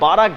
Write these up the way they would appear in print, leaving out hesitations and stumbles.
12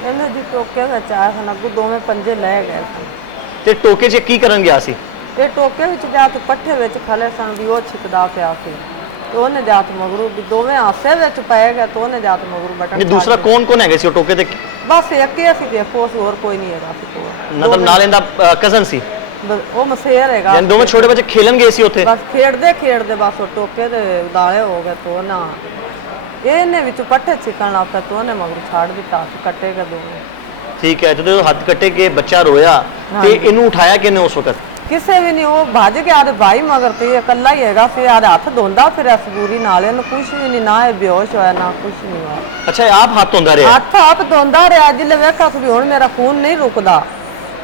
ਇਹਨਾਂ ਦੀ ਟੋਕੇ ਵਿੱਚ ਆਇਆ ਸਨ, ਅੱਗੋਂ ਦੋਵੇਂ ਪੰਜੇ ਲੈ ਗਏ ਸੀ ਤੇ ਟੋਕੇ 'ਚ ਕੀ ਕਰਨ ਗਿਆ ਸੀ? ਇਹ ਟੋਕੇ ਵਿੱਚ ਜਾ ਕੇ ਪੱਠੇ ਵਿੱਚ ਖਲੇ ਸਨ ਵੀ ਉਹ ਛਿਕਦਾ ਪਿਆ ਸੀ ਤੇ ਉਹਨੇ ਜਾ ਕੇ ਮਗਰੂ ਵੀ ਦੋਵੇਂ ਆਸੇ ਵਿੱਚ ਪੈ ਗਏ ਤੇ ਉਹਨੇ ਜਾ ਕੇ ਮਗਰੂ ਬਟਨ ਨਹੀਂ ਦੂਸਰਾ ਕੌਣ ਹੈਗੇ ਸੀ ਉਹ ਟੋਕੇ ਤੇ? ਬਸ ਇੱਕ ਹੀ ਅਸੀਂ ਦੇਖੋ ਸੀ, ਹੋਰ ਕੋਈ ਨਹੀਂ ਹੈਗਾ ਸੀ ਕੋਲ। ਮਤਲਬ ਨਾਲ ਇਹਦਾ ਕਜ਼ਨ ਸੀ? ਉਹ ਮਸੇਰ ਹੈਗਾ। ਯਾਨੀ ਦੋਵੇਂ ਛੋਟੇ ਬੱਚੇ ਖੇਲਣ ਗਏ ਸੀ ਉੱਥੇ? ਬਸ ਖੇਡਦੇ ਬਸ ਉਹ ਟੋਕੇ ਦੇ ਉਦਾਲੇ ਹੋ ਗਏ ਤੋਂ ਨਾ ਇਹਨੇ ਵਿੱਚ ਪੱਠੇ ਛਿਕਣ ਲੱਗ ਪਿਆ ਤੋਂ ਉਹਨੇ ਮਗਰੂ ਛੱਡ ਦਿੱਤਾ ਸੀ, ਕੱਟੇ ਗਏ ਦੋਵੇਂ। ਠੀਕ ਹੈ, ਜਦੋਂ ਹੱਥ ਕੱਟੇ ਕੇ ਬੱਚਾ ਰੋਇਆ ਤੇ ਇਹਨੂੰ ਉਠਾਇਆ ਕਿਨੇ ਉਸ ਵਕਤ? ਕਿਸੇ ਵੀ ਨਹੀਂ, ਉਹ ਭੱਜ ਗਿਆ ਤੇ ਭਾਈ ਮਗਰ ਤੇ ਇਕੱਲਾ ਹੀ ਹੈਗਾ ਸੀ, ਆਦੇ ਹੱਥ ਧੋਂਦਾ ਫਿਰ ਸਬੂਰੀ ਨਾਲ, ਇਹਨੂੰ ਕੁਛ ਵੀ ਨਹੀਂ, ਨਾ ਇਹ ਬੇਹੋਸ਼ ਹੋਇਆ ਨਾ ਕੁਛ ਨਹੀਂ ਹੋਇਆ। ਅੱਛਾ, ਆਪ ਹੱਥ ਧੋਂਦਾ ਰਿਹਾ? ਹੱਥ ਆਪ ਧੋਂਦਾ ਰਿਹਾ, ਜਿੱਲੇ ਵੇਖਿਆ ਵੀ ਹੁਣ ਮੇਰਾ ਖੂਨ ਨਹੀਂ ਰੁਕਦਾ,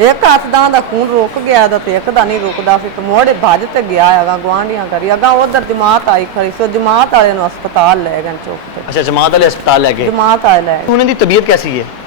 ਇੱਕ ਹੱਥ ਦਾ ਖੂਨ ਰੁਕ ਗਿਆ ਦਾ ਤੇ ਇੱਕ ਦਾ ਨਹੀਂ ਰੁਕਦਾ ਸੀ, ਤੇ ਮੋੜੇ ਭੱਜ ਤੇ ਗਿਆ ਹੈਗਾ ਗੁਆਂਢੀਆਂ ਕਰੀ ਅਗਾ ਉਧਰ ਜਮਾਤ ਆਈ ਖੜੀ ਸੀ, ਜਮਾਤ ਵਾਲੇ ਨੂੰ ਹਸਪਤਾਲ ਲੈ ਗਏ ਚੌਕ ਤੇ। ਅੱਛਾ, ਜਮਾਤ ਵਾਲੇ ਹਸਪਤਾਲ ਲੈ ਗਏ? ਜਮਾਤ ਵਾਲੇ ਲੈ ਗਏ। ਉਹਨਾਂ ਦੀ ਤਬੀਅਤ ਕੈਸੀ ਹੈ?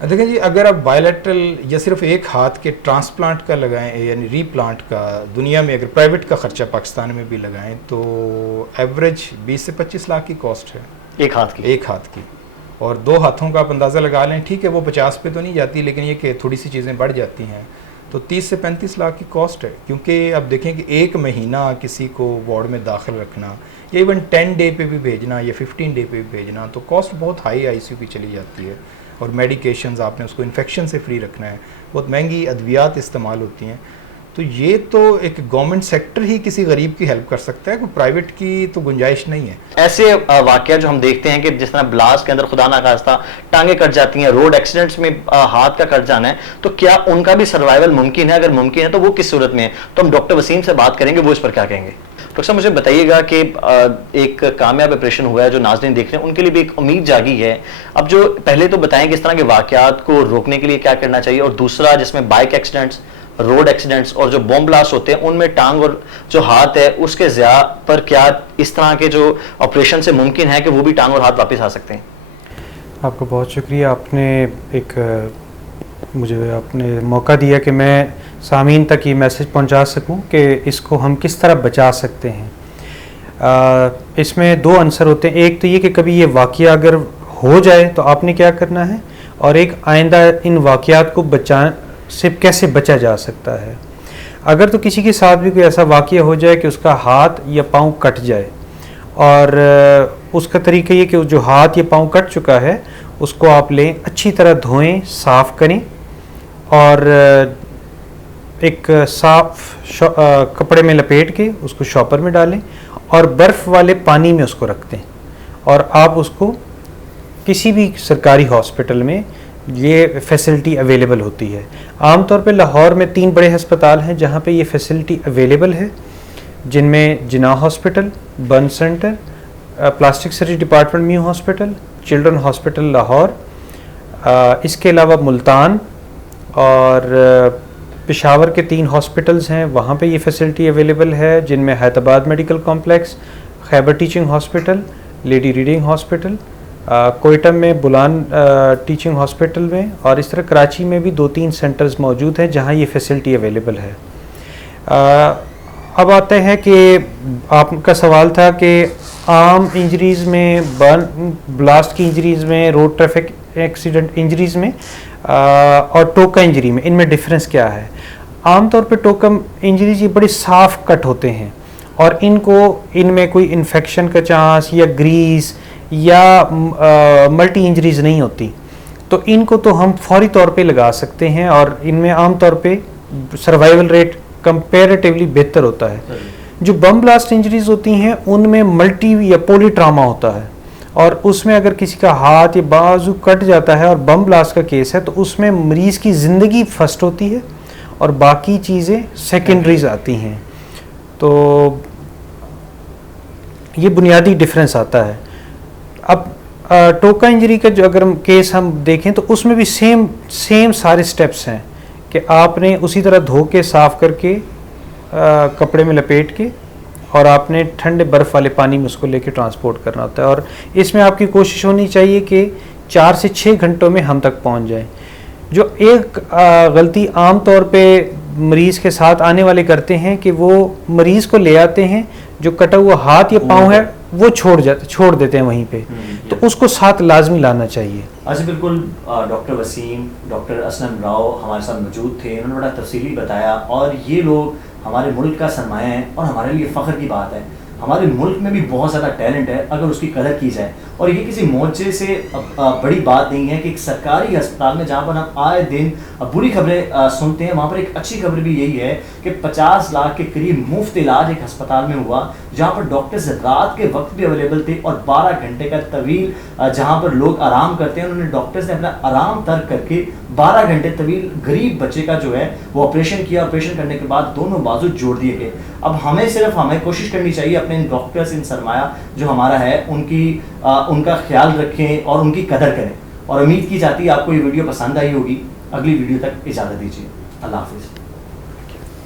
دیکھیں جی اگر آپ بائیلیٹرل یا صرف ایک ہاتھ کے ٹرانسپلانٹ کا لگائیں یعنی ری پلانٹ کا دنیا میں اگر پرائیویٹ کا خرچہ پاکستان میں بھی لگائیں تو ایوریج 20 سے 25 لاکھ کی کاسٹ ہے ایک ہاتھ کی. اور 2 ہاتھوں کا آپ اندازہ لگا لیں, ٹھیک ہے وہ 50 پہ تو نہیں جاتی لیکن یہ کہ تھوڑی سی چیزیں بڑھ جاتی ہیں, تو 30 سے 35 لاکھ کی کاسٹ ہے. کیونکہ اب دیکھیں کہ ایک مہینہ کسی کو وارڈ میں داخل رکھنا یا ایون 10 ڈے پہ بھی بھیجنا یا 15 ڈے پہ بھی بھیجنا تو کاسٹ بہت ہائی آئی سی یو کی چلی جاتی ہے. اور میڈیکیشنز آپ نے اس کو انفیکشن سے فری رکھنا ہے, بہت مہنگی ادویات استعمال ہوتی ہیں. تو یہ تو ایک گورنمنٹ سیکٹر ہی کسی غریب کی ہیلپ کر سکتا ہے, کوئی پرائیویٹ کی تو گنجائش نہیں ہے. ایسے واقعہ جو ہم دیکھتے ہیں کہ جس طرح بلاسٹ کے اندر خدا نخواستہ ٹانگیں کٹ جاتی ہیں, روڈ ایکسیڈنٹس میں ہاتھ کا کٹ جانا ہے, تو کیا ان کا بھی سروائیول ممکن ہے؟ اگر ممکن ہے تو وہ کس صورت میں ہے؟ تو ہم ڈاکٹر وسیم سے بات کریں گے, وہ اس پر کیا کہیں گے. ڈاکٹر صاحب مجھے بتائیے گا کہ ایک کامیاب آپریشن ہوا ہے جو ناظرین دیکھ رہے ہیں ان کے لیے بھی ایک امید جاگی ہے. اب جو پہلے تو بتائیں کہ اس طرح کے واقعات کو روکنے کے لیے کیا کرنا چاہیے, اور دوسرا جس میں بائک ایکسیڈنٹس, روڈ ایکسیڈنٹس اور جو بوم بلاسٹ ہوتے ہیں ان میں ٹانگ اور جو ہاتھ ہے اس کے ضیاع پر کیا اس طرح کے جو آپریشن سے ممکن ہے کہ وہ بھی ٹانگ اور ہاتھ واپس آ سکتے ہیں؟ آپ کو بہت شکریہ, آپ نے مجھے آپ نے موقع دیا کہ میں سامعین تک یہ میسج پہنچا سکوں کہ اس کو ہم کس طرح بچا سکتے ہیں. اس میں 2 عنصر ہوتے ہیں, ایک تو یہ کہ کبھی یہ واقعہ اگر ہو جائے تو آپ نے کیا کرنا ہے, اور ایک آئندہ ان واقعات کو سے کیسے بچا جا سکتا ہے. اگر تو کسی کے ساتھ بھی کوئی ایسا واقعہ ہو جائے کہ اس کا ہاتھ یا پاؤں کٹ جائے, اور اس کا طریقہ یہ کہ جو ہاتھ یا پاؤں کٹ چکا ہے اس کو آپ لیں, اچھی طرح دھوئیں, صاف کریں, اور ایک صاف کپڑے میں لپیٹ کے اس کو شاپر میں ڈالیں اور برف والے پانی میں اس کو رکھ دیں. اور آپ اس کو کسی بھی سرکاری ہاسپٹل میں یہ فیسلٹی اویلیبل ہوتی ہے. عام طور پہ لاہور میں 3 بڑے ہسپتال ہیں جہاں پہ یہ فیسلٹی اویلیبل ہے, جن میں Jinnah hospital, burn centre, plastic surgery department Mayo hospital, children hospital Lahore, اس کے علاوہ ملتان اور پشاور کے 3 ہاسپٹلز ہیں, وہاں پہ یہ فیسلٹی اویلیبل ہے, جن میں Hyderabad medical complex, Khyber teaching hospital, Lady Reading hospital, Quetta میں بلان ٹیچنگ ہاسپٹل میں, اور اس طرح کراچی میں بھی 2-3 سینٹرز موجود ہیں جہاں یہ فیسلٹی اویلیبل ہے. اب آتے ہیں کہ آپ کا سوال تھا کہ عام انجریز میں, بلاسٹ کی انجریز میں, روڈ ٹریفک ایکسیڈنٹ انجریز میں اور ٹوکا انجری میں, ان میں ڈفرینس کیا ہے. عام طور پہ ٹوکا انجریز یہ بڑے صاف کٹ ہوتے ہیں اور ان میں کوئی انفیکشن کا چانس یا گریس یا ملٹی انجریز نہیں ہوتی, تو ان کو تو ہم فوری طور پہ لگا سکتے ہیں, اور ان میں عام طور پہ سروائیول ریٹ کمپیریٹیولی بہتر ہوتا ہے. جو بم بلاسٹ انجریز ہوتی ہیں ان میں ملٹی یا پولی ٹراما ہوتا ہے, اور اس میں اگر کسی کا ہاتھ یا بازو کٹ جاتا ہے اور بم بلاسٹ کا کیس ہے تو اس میں مریض کی زندگی فرسٹ ہوتی ہے اور باقی چیزیں سیکنڈریز آتی ہیں. تو یہ بنیادی ڈفرینس آتا ہے. اب ٹوکا انجری کا جو اگر ہم کیس ہم دیکھیں تو اس میں بھی سیم سارے سٹیپس ہیں کہ آپ نے اسی طرح دھو کے صاف کر کے کپڑے میں لپیٹ کے اور آپ نے ٹھنڈے برف والے پانی میں اس کو لے کے ٹرانسپورٹ کرنا ہوتا ہے, اور اس میں آپ کی کوشش ہونی چاہیے کہ 4 سے 6 گھنٹوں میں ہم تک پہنچ جائیں. جو ایک غلطی عام طور پہ مریض کے ساتھ آنے والے کرتے ہیں کہ وہ مریض کو لے آتے ہیں, جو کٹا ہوا ہاتھ یا پاؤں ہے وہ چھوڑ دیتے ہیں وہیں پہ, تو اس کو ساتھ لازمی لانا چاہیے. جی بالکل. ڈاکٹر وسیم, ڈاکٹر اسلم راؤ ہمارے ساتھ موجود تھے, انہوں نے بڑا تفصیلی بتایا, اور یہ لوگ ہمارے ملک کا سرمایہ ہیں اور ہمارے لیے فخر کی بات ہے. ہمارے ملک میں بھی بہت زیادہ ٹیلنٹ ہے اگر اس کی قدر کی جائے, اور یہ کسی معجزے سے بڑی بات نہیں ہے کہ ایک سرکاری ہسپتال میں جہاں پر ہم آئے دن بری خبریں سنتے ہیں, وہاں پر ایک اچھی خبر بھی یہی ہے کہ 50 لاکھ کے قریب مفت علاج ایک ہسپتال میں ہوا, جہاں پر ڈاکٹرز رات کے وقت بھی اویلیبل تھے, اور 12 گھنٹے کا طویل جہاں پر لوگ آرام کرتے ہیں, انہوں نے ڈاکٹرز نے اپنا آرام ترک کر کے 12 گھنٹے طویل غریب بچے کا جو ہے وہ آپریشن کیا. آپریشن کرنے کے بعد دونوں بازو جوڑ دیے گئے. اب ہمیں کوشش کرنی چاہیے اپنے ان ڈاکٹرز, ان سرمایہ جو ہمارا ہے ان کا خیال رکھیں اور ان کی قدر کریں, اور امید کی جاتی ہے آپ کو یہ ویڈیو پسند آئی ہوگی. اگلی ویڈیو تک اجازت دیجیے. اللہ حافظ.